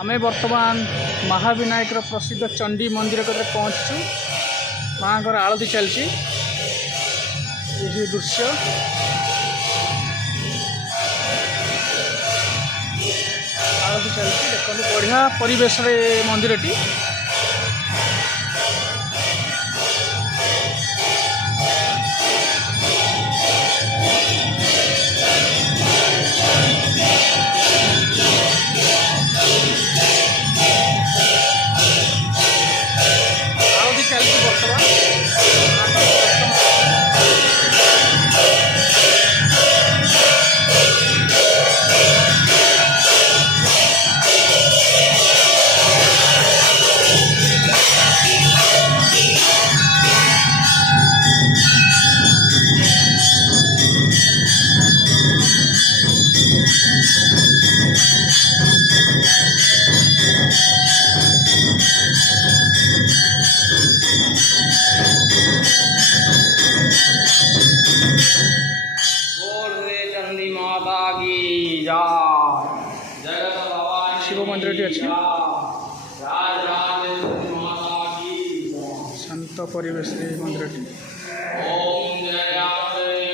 आमे वर्तमान महाविनायक प्रसिद्ध चंडी मंदिर कते पहुँचु। माँ आरती चलती दृश्य आरती चलती देखो बढ़िया परिवेश मंदिर टी शिव मंदिर टी अच्छी शांत परिवेश मंदिर टी।